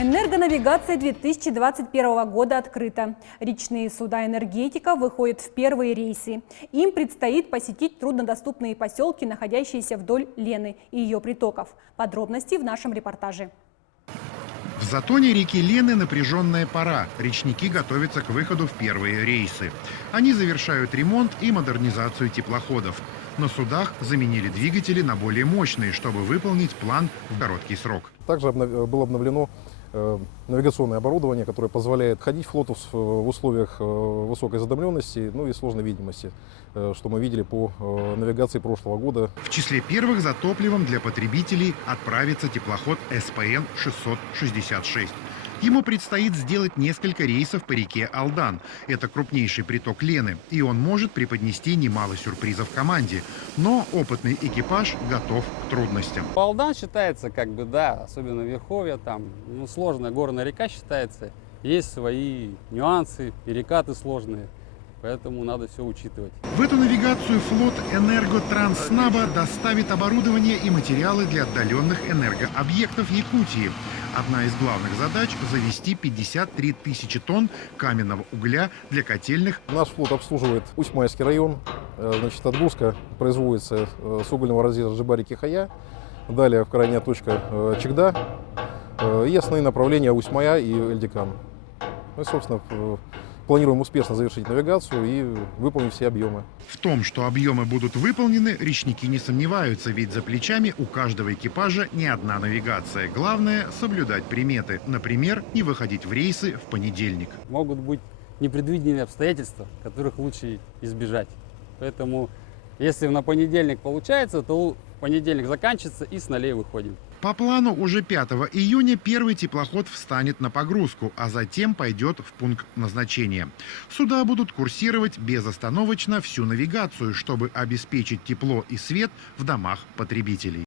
Энергонавигация 2021 года открыта. Речные суда «Энергетика» выходят в первые рейсы. Им предстоит посетить труднодоступные поселки, находящиеся вдоль Лены и ее притоков. Подробности в нашем репортаже. В затоне реки Лены напряженная пора. Речники готовятся к выходу в первые рейсы. Они завершают ремонт и модернизацию теплоходов. На судах заменили двигатели на более мощные, чтобы выполнить план в короткий срок. Также было обновлено навигационное оборудование, которое позволяет ходить флоту в условиях высокой задымленности, и сложной видимости, что мы видели по навигации прошлого года. В числе первых за топливом для потребителей отправится теплоход СПН-666. Ему предстоит сделать несколько рейсов по реке Алдан. Это крупнейший приток Лены, и он может преподнести немало сюрпризов команде. Но опытный экипаж готов к трудностям. Алдан считается, особенно Верховье, сложная горная река считается. Есть свои нюансы, перекаты сложные. Поэтому надо все учитывать. В эту навигацию флот «Энерготранснаба» доставит оборудование и материалы для отдаленных энергообъектов Якутии. Одна из главных задач – завести 53 тысячи тонн каменного угля для котельных. Наш флот обслуживает Усть-Майский район. Отгрузка производится с угольного разъезда Джибари-Кихая. Далее крайняя точка Чегда. И основные направления Усть-Мая и Эльдикан. Собственно, планируем успешно завершить навигацию и выполнить все объемы. В том, что объемы будут выполнены, речники не сомневаются, ведь за плечами у каждого экипажа не одна навигация. Главное – соблюдать приметы. Например, не выходить в рейсы в понедельник. Могут быть непредвиденные обстоятельства, которых лучше избежать. Поэтому, если на понедельник получается, то понедельник заканчивается и с нулей выходим. По плану уже 5 июня первый теплоход встанет на погрузку, а затем пойдет в пункт назначения. Суда будут курсировать безостановочно всю навигацию, чтобы обеспечить тепло и свет в домах потребителей.